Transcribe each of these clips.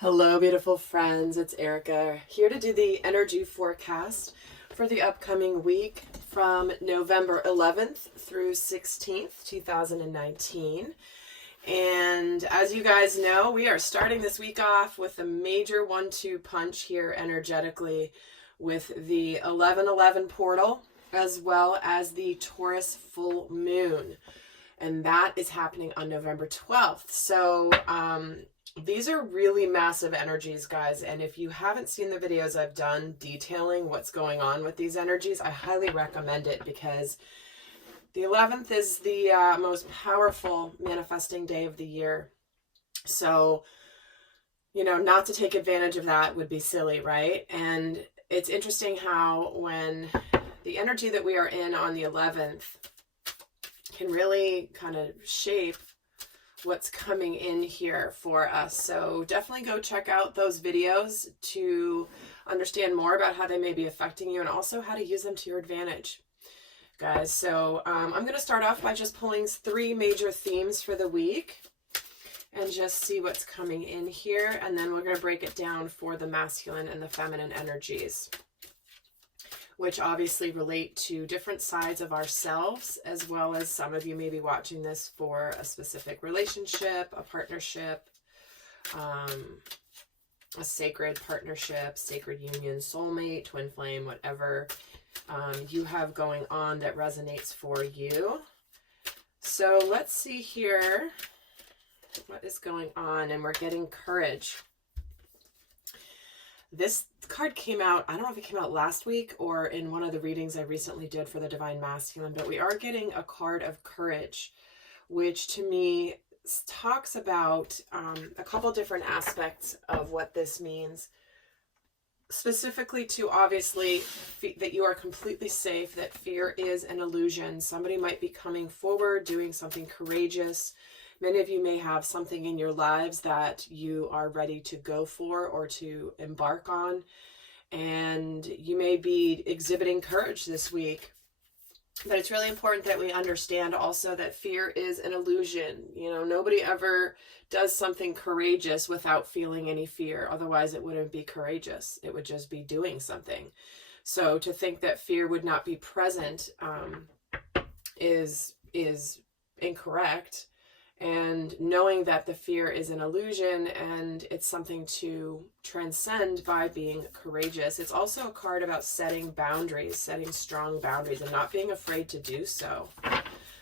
Hello, beautiful friends. It's Erika here to do the energy forecast for the upcoming week from November 11th through 16th, 2019. And as you guys know, we are starting this week off with a major 1-2 punch here energetically with the 1111 portal as well as the Taurus full moon. And that is happening on November 12th. So, these are really massive energies, guys, and if you haven't seen the videos I've done detailing what's going on with these energies, I highly recommend it because the 11th is the most powerful manifesting day of the year. So, not to take advantage of that would be silly, right? And it's interesting how when the energy that we are in on the 11th can really kind of shape what's coming in here for us. So definitely go check out those videos to understand more about how they may be affecting you and also how to use them to your advantage, guys. So I'm going to start off by just pulling 3 major themes for the week and just see what's coming in here. And then we're going to break it down for the masculine and the feminine energies, which obviously relate to different sides of ourselves, as well as some of you may be watching this for a specific relationship, a partnership, a sacred partnership, sacred union, soulmate, twin flame, whatever you have going on that resonates for you. So let's see here what is going on, and we're getting courage. This card came out, I don't know if it came out last week or in one of the readings I recently did for the Divine Masculine, but we are getting a card of courage, which to me talks about a couple different aspects of what this means. Specifically to obviously that you are completely safe, that fear is an illusion. Somebody might be coming forward, doing something courageous. Many of you may have something in your lives that you are ready to go for or to embark on, and you may be exhibiting courage this week. But it's really important that we understand also that fear is an illusion. Nobody ever does something courageous without feeling any fear. Otherwise, it wouldn't be courageous. It would just be doing something. So to think that fear would not be present is incorrect. And knowing that the fear is an illusion and it's something to transcend by being courageous. It's also a card about setting boundaries, setting strong boundaries and not being afraid to do so.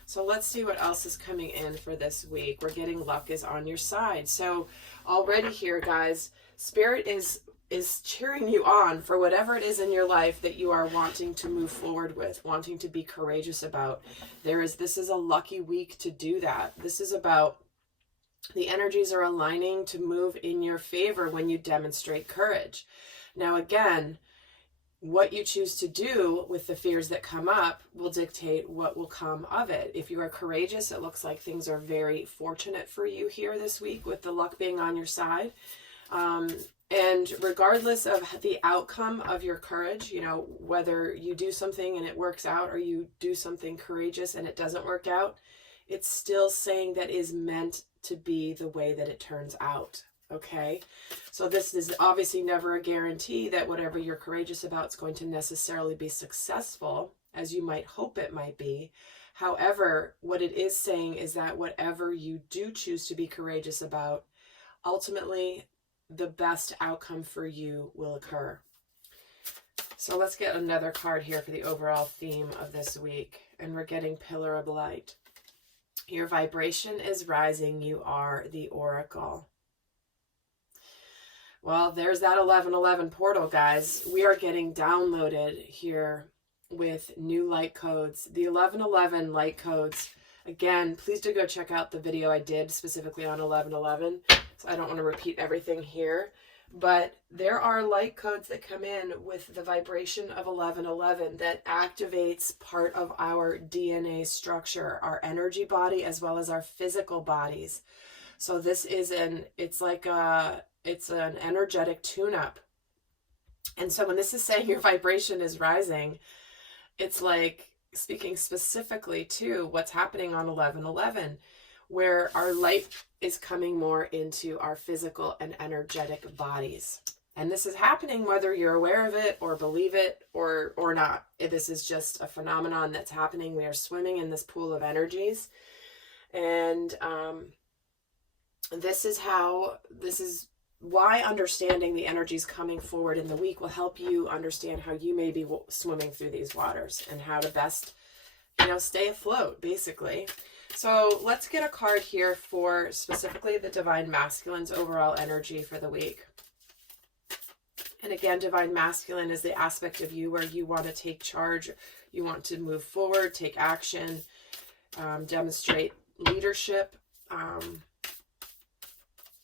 So let's see what else is coming in for this week. We're getting luck is on your side. So already here, guys, Spirit is cheering you on for whatever it is in your life that you are wanting to move forward with, wanting to be courageous about. This is a lucky week to do that. This is about the energies are aligning to move in your favor when you demonstrate courage. Now, again, what you choose to do with the fears that come up will dictate what will come of it. If you are courageous, it looks like things are very fortunate for you here this week with the luck being on your side. And regardless of the outcome of your courage, whether you do something and it works out or you do something courageous and it doesn't work out, it's still saying that is meant to be the way that it turns out. Okay? So this is obviously never a guarantee that whatever you're courageous about is going to necessarily be successful, as you might hope it might be. However, what it is saying is that whatever you do choose to be courageous about, ultimately, the best outcome for you will occur. So let's get another card here for the overall theme of this week. And we're getting Pillar of Light. Your vibration is rising. You are the Oracle. Well, there's that 1111 portal, guys. We are getting downloaded here with new light codes. The 1111 light codes. Again, please do go check out the video I did specifically on 1111. So I don't want to repeat everything here, but there are light codes that come in with the vibration of 1111 that activates part of our DNA structure, our energy body, as well as our physical bodies. So this is it's an energetic tune-up. And so when this is saying your vibration is rising, it's like speaking specifically to what's happening on 1111. where our light is coming more into our physical and energetic bodies. And this is happening whether you're aware of it or believe it or not. This is just a phenomenon that's happening. We are swimming in this pool of energies. And this is why understanding the energies coming forward in the week will help you understand how you may be swimming through these waters and how to best, stay afloat, basically. So let's get a card here for specifically the Divine Masculine's overall energy for the week. And again, Divine Masculine is the aspect of you where you want to take charge, you want to move forward, take action, demonstrate leadership.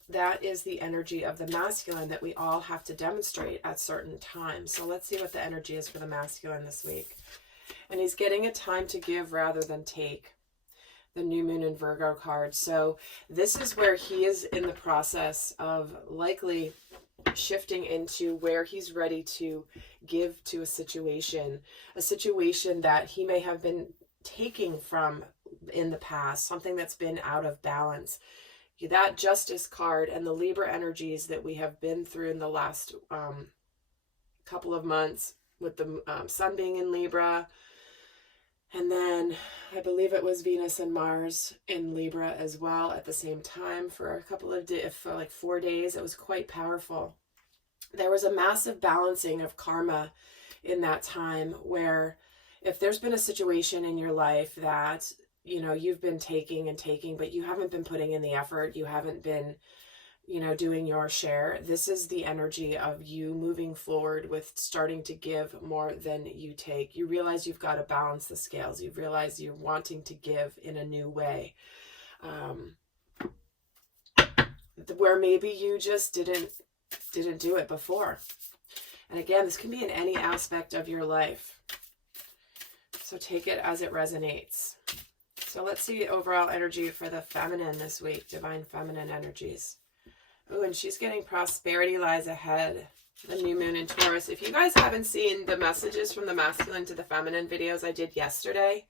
That is the energy of the masculine that we all have to demonstrate at certain times. So let's see what the energy is for the masculine this week. And he's getting a time to give rather than take. The New Moon in Virgo card. So this is where he is in the process of likely shifting into where he's ready to give to a situation that he may have been taking from in the past, something that's been out of balance. That Justice card and the Libra energies that we have been through in the last couple of months with the sun being in Libra. And then I believe it was Venus and Mars in Libra as well at the same time for a couple of days, for like 4 days. It was quite powerful. There was a massive balancing of karma in that time where if there's been a situation in your life that you've been taking and taking, but you haven't been putting in the effort, you haven't been, doing your share. This is the energy of you moving forward with starting to give more than you take. You realize you've got to balance the scales. You realize you're wanting to give in a new way, where maybe you just didn't do it before. And again, this can be in any aspect of your life. So take it as it resonates. So let's see overall energy for the feminine this week, Divine Feminine energies. Oh, and she's getting prosperity lies ahead. The New Moon in Taurus. If you guys haven't seen the messages from the masculine to the feminine videos I did yesterday,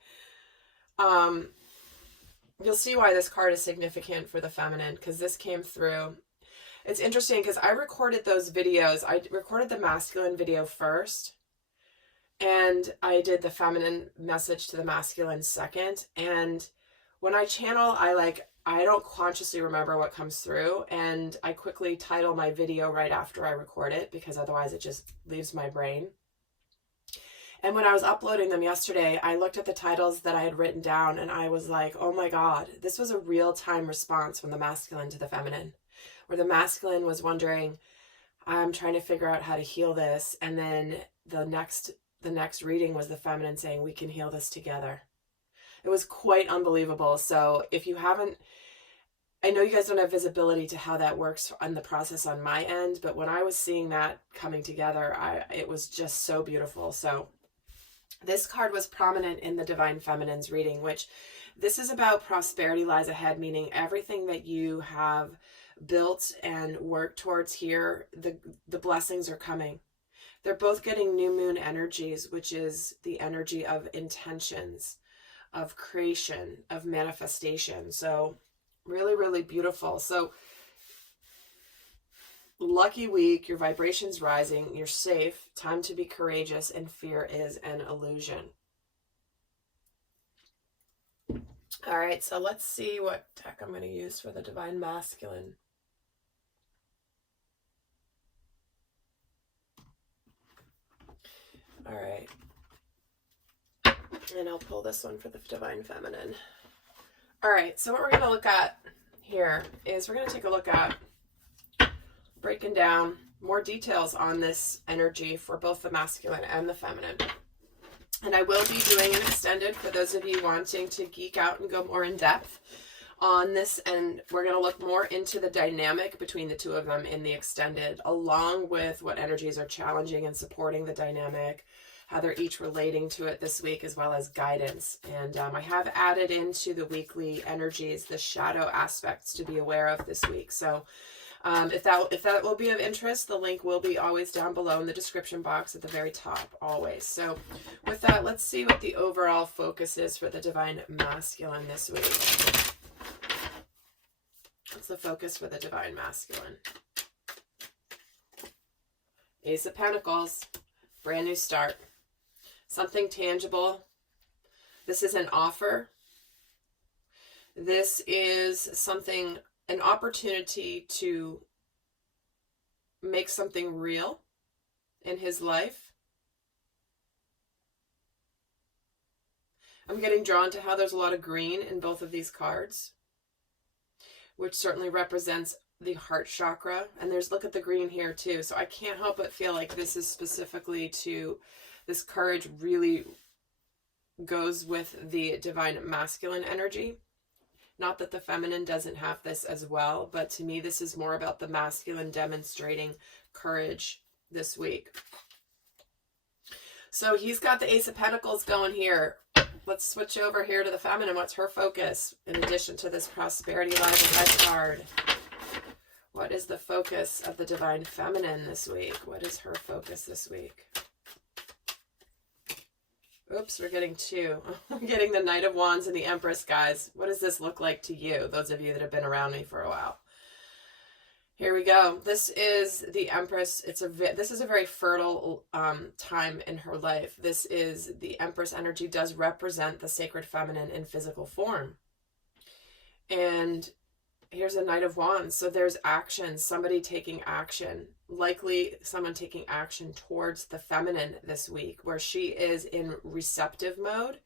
you'll see why this card is significant for the feminine, because this came through. It's interesting because I recorded those videos. I recorded the masculine video first, and I did the feminine message to the masculine second. And when I channel, I don't consciously remember what comes through, and I quickly title my video right after I record it because otherwise it just leaves my brain. And when I was uploading them yesterday, I looked at the titles that I had written down and I was like, oh my God, this was a real-time response from the masculine to the feminine, where the masculine was wondering, I'm trying to figure out how to heal this. And then the next reading was the feminine saying, we can heal this together. It was quite unbelievable. So if you haven't, I know you guys don't have visibility to how that works on the process on my end, but when I was seeing that coming together, it was just so beautiful. So this card was prominent in the Divine Feminine's reading, which this is about prosperity lies ahead, meaning everything that you have built and worked towards here, the blessings are coming. They're both getting new moon energies, which is the energy of intentions, of creation, of manifestation. So really, really beautiful. So lucky week, your vibration's rising, you're safe, time to be courageous, and fear is an illusion. All right, so let's see what deck I'm going to use for the Divine Masculine. All right. And I'll pull this one for the Divine Feminine. All right, so what we're going to look at here is we're going to take a look at breaking down more details on this energy for both the masculine and the feminine. And I will be doing an extended for those of you wanting to geek out and go more in depth on this. And we're going to look more into the dynamic between the two of them in the extended, along with what energies are challenging and supporting the dynamic, how they're each relating to it this week, as well as guidance. And I have added into the weekly energies the shadow aspects to be aware of this week. So if that will be of interest, the link will be always down below in the description box at the very top, always. So with that, let's see what the overall focus is for the Divine Masculine this week. What's the focus for the divine masculine? Ace of Pentacles, brand new start. Something tangible. This is an offer. This is something, an opportunity to make something real in his life. I'm getting drawn to how there's a lot of green in both of these cards, which certainly represents the heart chakra. And there's, look at the green here too. So I can't help but feel like this is specifically to, this courage really goes with the divine masculine energy. Not that the feminine doesn't have this as well, but to me, this is more about the masculine demonstrating courage this week. So he's got the Ace of Pentacles going here. Let's switch over here to the feminine. What's her focus in addition to this prosperity lies ahead card? What is the focus of the divine feminine this week? What is her focus this week? Oops, we're getting two. We're getting the Knight of Wands and the Empress, guys. What does this look like to you, those of you that have been around me for a while? Here we go. This is the Empress. This is a very fertile time in her life. This is the Empress energy, does represent the sacred feminine in physical form. And here's a Knight of Wands. So there's action, somebody taking action, likely someone taking action towards the feminine this week, where she is in receptive mode.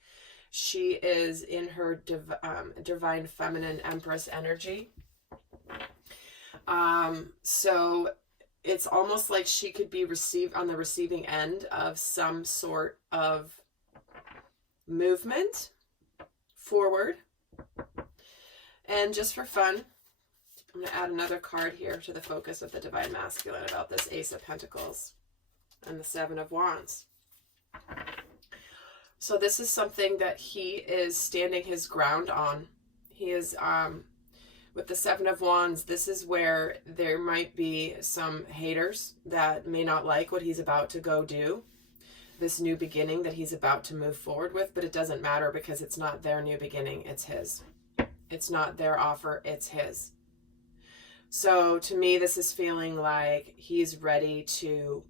She is in her divine feminine Empress energy. So it's almost like she could be on the receiving end of some sort of movement forward. And just for fun, I'm going to add another card here to the focus of the divine masculine about this Ace of Pentacles and the Seven of Wands. So this is something that he is standing his ground on. He is, with the Seven of Wands, this is where there might be some haters that may not like what he's about to go do, this new beginning that he's about to move forward with, but it doesn't matter because it's not their new beginning, it's his. It's not their offer, it's his. So to me, this is feeling like he's ready to,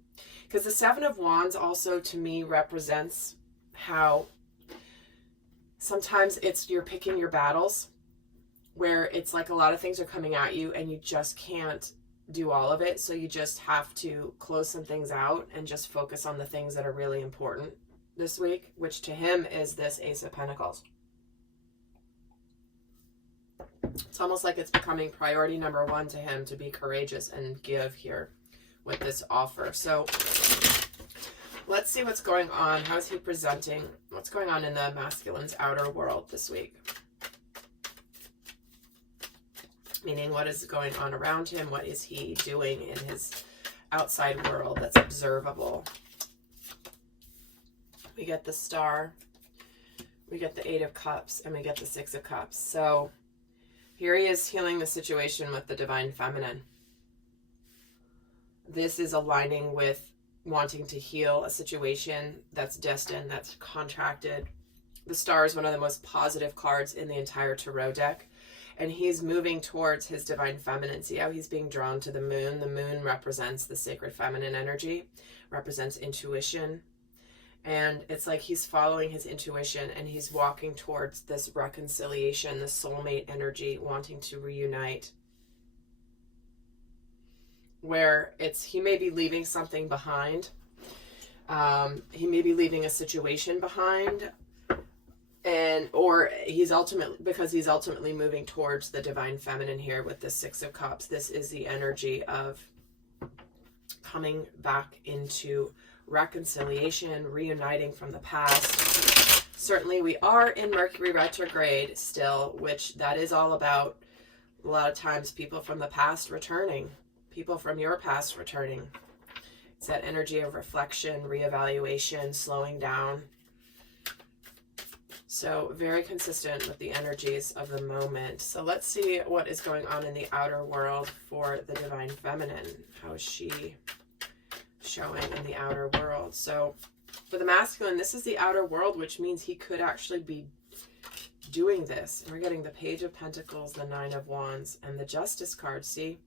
because the Seven of Wands also to me represents how sometimes you're picking your battles, where it's like a lot of things are coming at you and you just can't do all of it. So you just have to close some things out and just focus on the things that are really important this week, which to him is this Ace of Pentacles. It's almost like it's becoming priority number one to him to be courageous and give here with this offer. So let's see what's going on. How is he presenting? What's going on in the masculine's outer world this week? Meaning, what is going on around him? What is he doing in his outside world that's observable? We get the Star, we get the Eight of Cups, and we get the Six of Cups. So here he is healing the situation with the divine feminine. This is aligning with wanting to heal a situation that's destined, that's contracted. The Star is one of the most positive cards in the entire tarot deck. And he's moving towards his divine feminine. See how he's being drawn to the moon? The moon represents the sacred feminine energy, represents intuition. And it's like he's following his intuition and he's walking towards this reconciliation, the soulmate energy, wanting to reunite. Where he may be leaving something behind. He may be leaving a situation behind. Or he's ultimately moving towards the divine feminine here with the Six of Cups. This is the energy of coming back into reconciliation, reuniting from the past. Certainly we are in Mercury retrograde still, which that is all about a lot of times people from the past returning, people from your past returning. It's that energy of reflection, reevaluation, slowing down. So very consistent with the energies of the moment. So let's see what is going on in the outer world for the divine feminine. How is she showing in the outer world? So for the masculine, this is the outer world, which means he could actually be doing this. And we're getting the Page of Pentacles, the Nine of Wands, and the Justice card. See?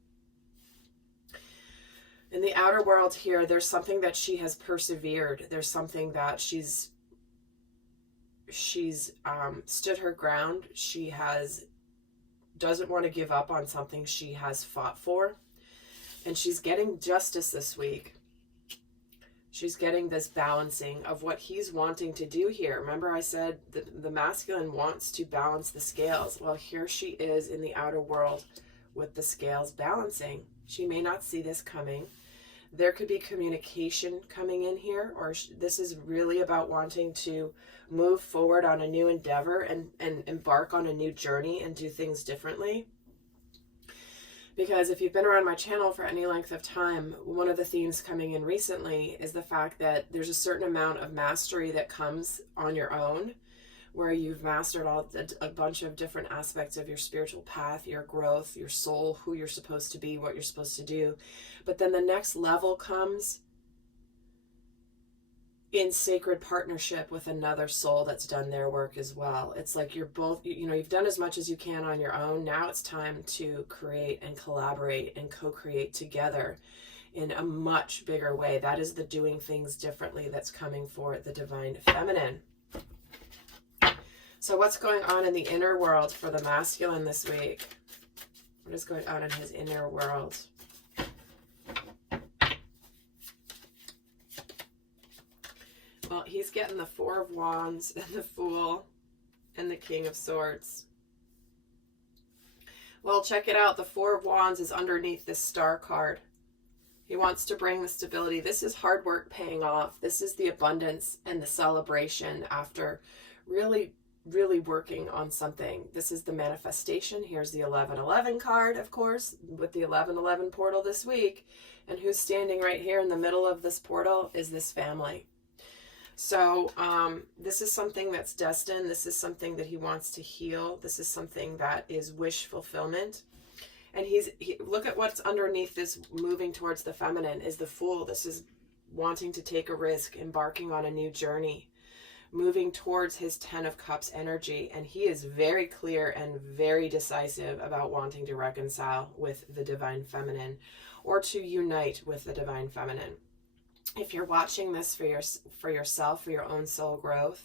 In the outer world here, there's something that she has persevered. There's something that she's stood her ground. She doesn't want to give up on something she has fought for. And she's getting justice this week. She's getting this balancing of what he's wanting to do here. Remember I said the masculine wants to balance the scales. Well, here she is in the outer world with the scales balancing. She may not see this coming. There could be communication coming in here, or this is really about wanting to move forward on a new endeavor and embark on a new journey and do things differently. Because if you've been around my channel for any length of time, one of the themes coming in recently is the fact that there's a certain amount of mastery that comes on your own, where you've mastered a bunch of different aspects of your spiritual path, your growth, your soul, who you're supposed to be, what you're supposed to do. But then the next level comes in sacred partnership with another soul that's done their work as well. It's like you're both, you've done as much as you can on your own. Now it's time to create and collaborate and co-create together in a much bigger way. That is the doing things differently that's coming for the divine feminine. So what's going on in the inner world for the masculine this week? What is going on in his inner world? Well, he's getting the Four of Wands and the Fool and the King of Swords. Well, check it out. The Four of Wands is underneath this Star card. He wants to bring the stability. This is hard work paying off. This is the abundance and the celebration after really working on something. This is the manifestation. Here's the 1111 card, of course, with the 1111 portal this week. And who's standing right here in the middle of this portal is this family. So this is something that's destined. This is something that he wants to heal. This is something that is wish fulfillment. And look at what's underneath this moving towards the feminine is the Fool. This is wanting to take a risk, embarking on a new journey, moving towards his 10 of Cups energy. And he is very clear and very decisive about wanting to reconcile with the divine feminine or to unite with the divine feminine. If you're watching this for yourself, for your own soul growth,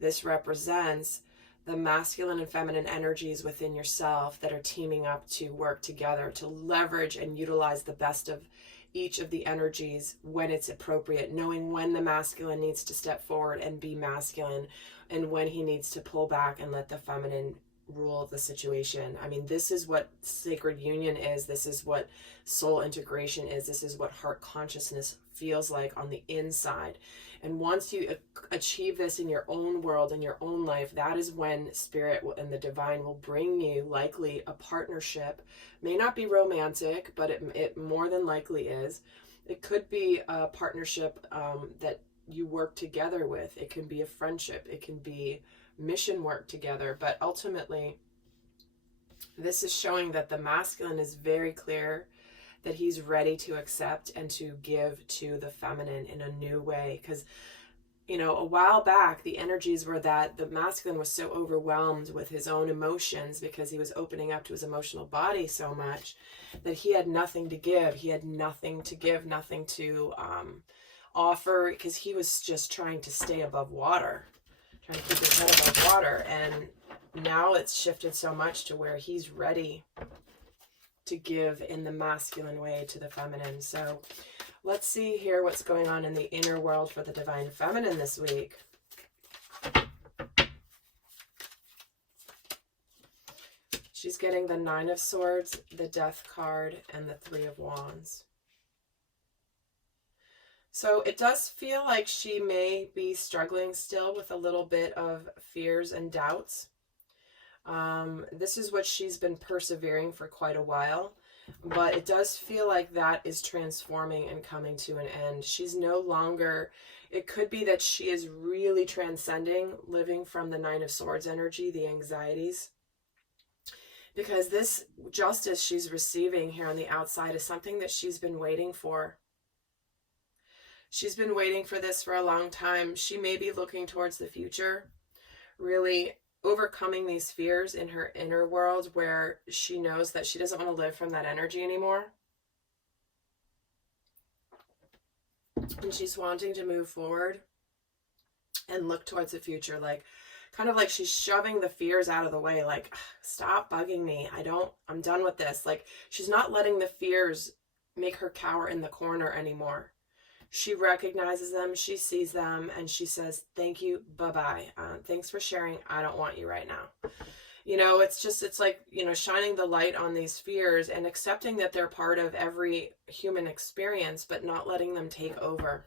this represents the masculine and feminine energies within yourself that are teaming up to work together to leverage and utilize the best of each of the energies when it's appropriate, knowing when the masculine needs to step forward and be masculine and when he needs to pull back and let the feminine rule the situation. I mean, this is what sacred union is. This is what soul integration is. This is what heart consciousness feels like on the inside. And once you achieve this in your own world, in your own life, that is when spirit and the divine will bring you likely a partnership. May not be romantic, but it more than likely is. It could be a partnership that you work together with. It can be a friendship. It can be mission work together. But ultimately, this is showing that the masculine is very clear that he's ready to accept and to give to the feminine in a new way. Because, a while back, the energies were that the masculine was so overwhelmed with his own emotions because he was opening up to his emotional body so much that he had nothing to give. He had nothing to give, nothing to offer, because he was just trying to stay above water, trying to keep his head above water. And now it's shifted so much to where he's ready to give in the masculine way to the feminine. So let's see here what's going on in the inner world for the divine feminine this week. She's getting the Nine of Swords, the Death card, and the Three of Wands. So it does feel like she may be struggling still with a little bit of fears and doubts. This is what she's been persevering for quite a while, but it does feel like that is transforming and coming to an end. She's no longer, it could be that she is really transcending living from the Nine of Swords energy, the anxieties, because this justice she's receiving here on the outside is something that she's been waiting for. She's been waiting for this for a long time. She may be looking towards the future, really overcoming these fears in her inner world where she knows that she doesn't want to live from that energy anymore. And she's wanting to move forward and look towards the future, like kind of like she's shoving the fears out of the way, like, stop bugging me. I'm done with this. Like, she's not letting the fears make her cower in the corner anymore. She recognizes them, she sees them, and she says, thank you, bye-bye. Thanks for sharing. I don't want you right now. You know, it's like, you know, shining the light on these fears and accepting that they're part of every human experience, but not letting them take over.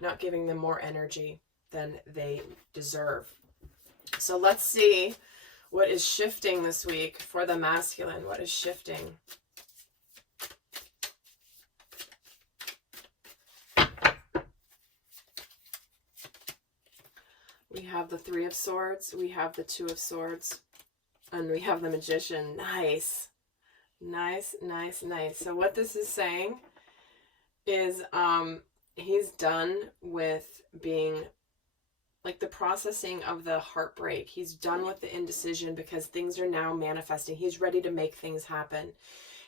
Not giving them more energy than they deserve. So let's see what is shifting this week for the masculine. What is shifting? We have the Three of Swords, we have the Two of Swords, and we have the Magician. Nice. Nice, nice, nice. So what this is saying is he's done with being like the processing of the heartbreak. He's done with the indecision because things are now manifesting. He's ready to make things happen.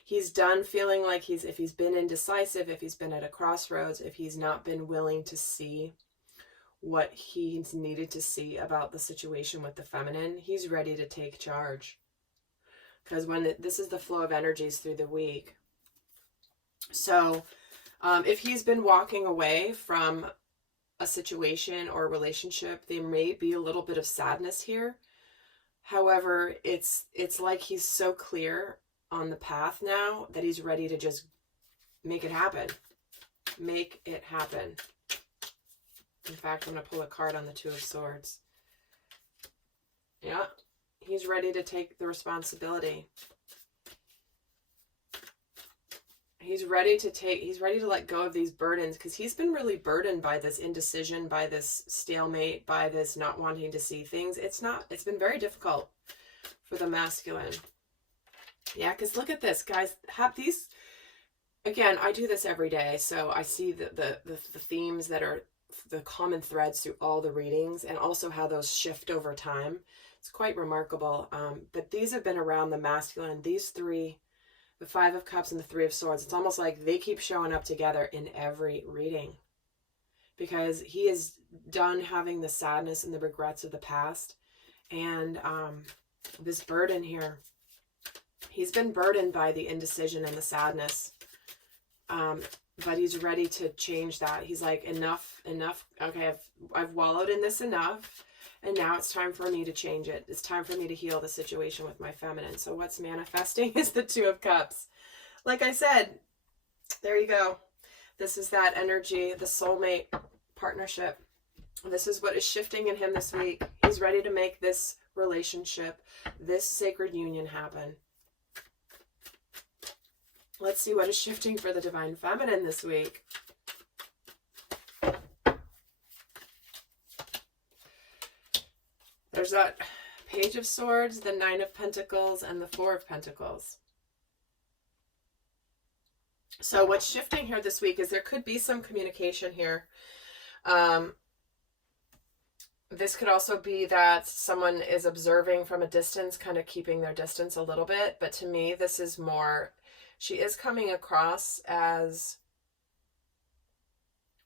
He's done feeling like if he's been indecisive, if he's been at a crossroads, if he's not been willing to see what he's needed to see about the situation with the feminine, he's ready to take charge. Because this is the flow of energies through the week. So if he's been walking away from a situation or a relationship, there may be a little bit of sadness here. However, it's like he's so clear on the path now that he's ready to just make it happen. Make it happen. In fact, I'm going to pull a card on the Two of Swords. Yeah, he's ready to take the responsibility. He's ready to let go of these burdens because he's been really burdened by this indecision, by this stalemate, by this not wanting to see things. It's been very difficult for the masculine. Yeah, because look at this, guys. Have these, again, I do this every day, so I see the themes that are the common threads through all the readings and also how those shift over time. It's quite remarkable. But these have been around the masculine. These three, the Five of Cups and the Three of Swords, it's almost like they keep showing up together in every reading because he is done having the sadness and the regrets of the past. And this burden here, he's been burdened by the indecision and the sadness. But he's ready to change that. He's like, enough. Okay, I've wallowed in this enough. And now it's time for me to change it. It's time for me to heal the situation with my feminine. So what's manifesting is the Two of Cups. Like I said, there you go. This is that energy, the soulmate partnership. This is what is shifting in him this week. He's ready to make this relationship, this sacred union happen. Let's see what is shifting for the Divine Feminine this week. There's that Page of Swords, the Nine of Pentacles, and the Four of Pentacles. So what's shifting here this week is there could be some communication here. This could also be that someone is observing from a distance, kind of keeping their distance a little bit. But to me, this is more... She is coming across as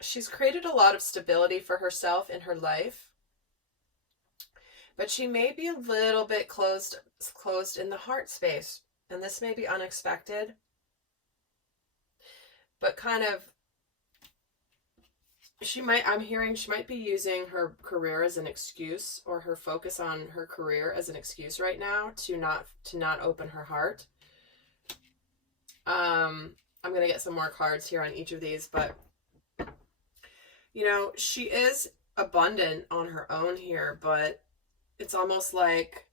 she's created a lot of stability for herself in her life, but she may be a little bit closed in the heart space, and this may be unexpected, but kind of she might be using her career as an excuse, or her focus on her career as an excuse right now to not open her heart. I'm going to get some more cards here on each of these, but, you know, she is abundant on her own here, but it's almost like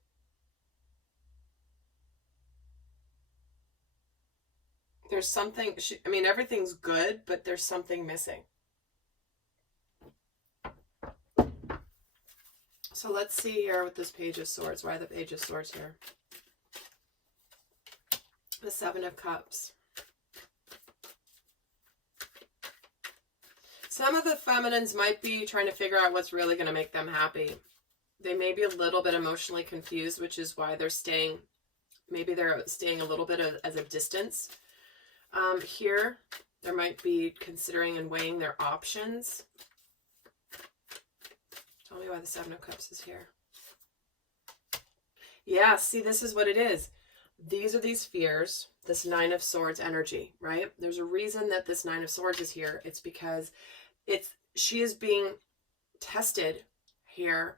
there's something, everything's good, but there's something missing. So let's see here with this Page of Swords. Why the Page of Swords here? The Seven of Cups. Some of the feminines might be trying to figure out what's really going to make them happy. They may be a little bit emotionally confused, which is why they're staying, maybe they're staying a little bit as a distance. Here, there might be considering and weighing their options. Tell me why the Seven of Cups is here. Yeah, see, this is what it is. These are these fears, this Nine of Swords energy, right? There's a reason that this Nine of Swords is here. It's because she is being tested here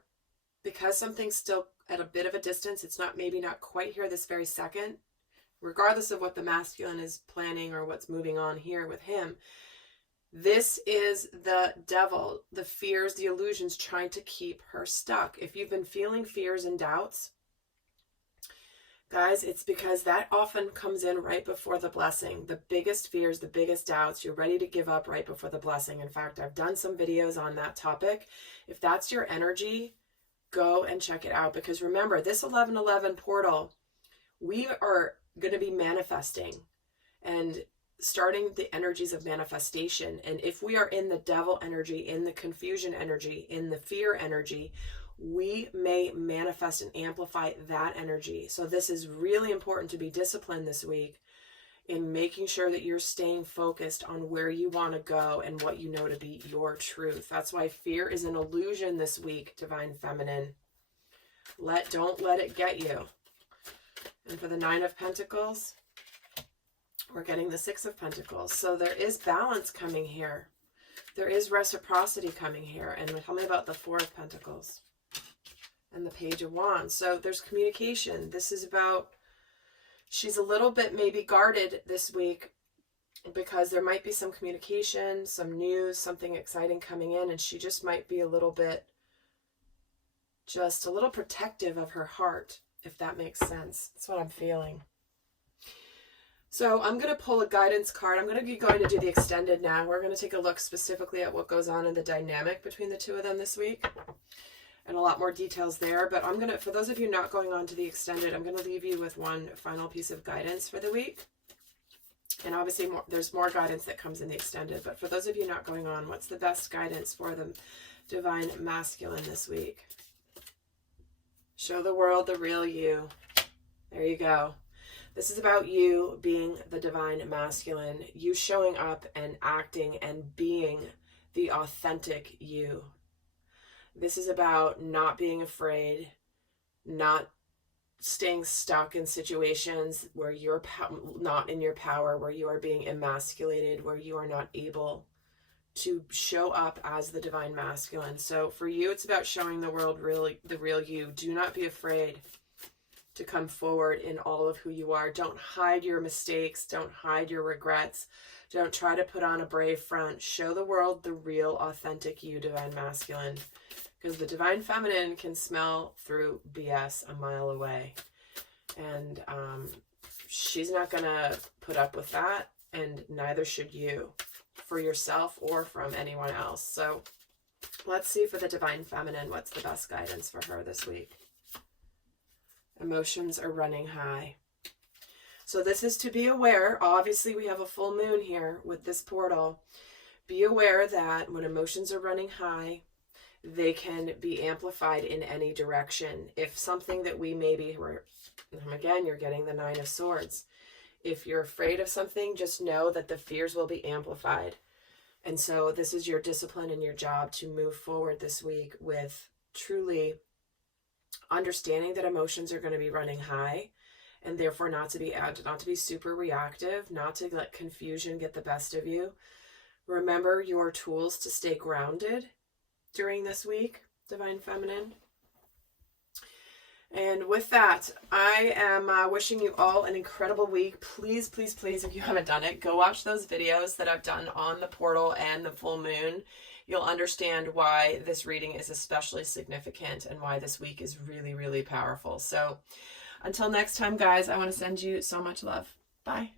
because something's still at a bit of a distance. It's maybe not quite here this very second, regardless of what the masculine is planning or what's moving on here with him. This is the devil, the fears, the illusions trying to keep her stuck. If you've been feeling fears and doubts, guys, it's because that often comes in right before the blessing. The biggest fears, the biggest doubts, you're ready to give up right before the blessing. In fact, I've done some videos on that topic. If that's your energy, go and check it out. Because remember, this 1111 portal, we are going to be manifesting and starting the energies of manifestation. And if we are in the devil energy, in the confusion energy, in the fear energy, we may manifest and amplify that energy. So this is really important to be disciplined this week in making sure that you're staying focused on where you want to go and what you know to be your truth. That's why fear is an illusion this week, Divine Feminine. Don't let it get you. And for the Nine of Pentacles, we're getting the Six of Pentacles. So there is balance coming here. There is reciprocity coming here. And tell me about the Four of Pentacles and the Page of Wands. So there's communication. This is about, she's a little bit maybe guarded this week because there might be some communication, some news, something exciting coming in, and she just might be a little bit, just a little protective of her heart, if that makes sense. That's what I'm feeling. So I'm going to pull a guidance card. I'm going to be going to do the extended now. We're going to take a look specifically at what goes on in the dynamic between the two of them this week, and a lot more details there. But I'm going to, for those of you not going on to the extended, I'm going to leave you with one final piece of guidance for the week. And obviously there's more guidance that comes in the extended. But for those of you not going on, what's the best guidance for the Divine Masculine this week? Show the world the real you. There you go. This is about you being the Divine Masculine, you showing up and acting and being the authentic you. This is about not being afraid, not staying stuck in situations where you're not in your power, where you are being emasculated, where you are not able to show up as the Divine Masculine. So for you, it's about showing the world really the real you. Do not be afraid to come forward in all of who you are. Don't hide your mistakes. Don't hide your regrets. Don't try to put on a brave front. Show the world the real, authentic you, Divine Masculine. Because the Divine Feminine can smell through BS a mile away. And she's not going to put up with that. And neither should you, for yourself or from anyone else. So let's see for the Divine Feminine, what's the best guidance for her this week. Emotions are running high. So this is to be aware. Obviously, we have a full moon here with this portal. Be aware that when emotions are running high, they can be amplified in any direction. If something that we maybe were, again, you're getting the Nine of Swords. If you're afraid of something, just know that the fears will be amplified. And so this is your discipline and your job to move forward this week with truly understanding that emotions are going to be running high, and therefore not to be super reactive, not to let confusion get the best of you. Remember your tools to stay grounded during this week, Divine Feminine. And with that, I am wishing you all an incredible week. Please, please, please, if you haven't done it, go watch those videos that I've done on the portal and the full moon. You'll understand why this reading is especially significant and why this week is really, really powerful. So until next time, guys, I want to send you so much love. Bye.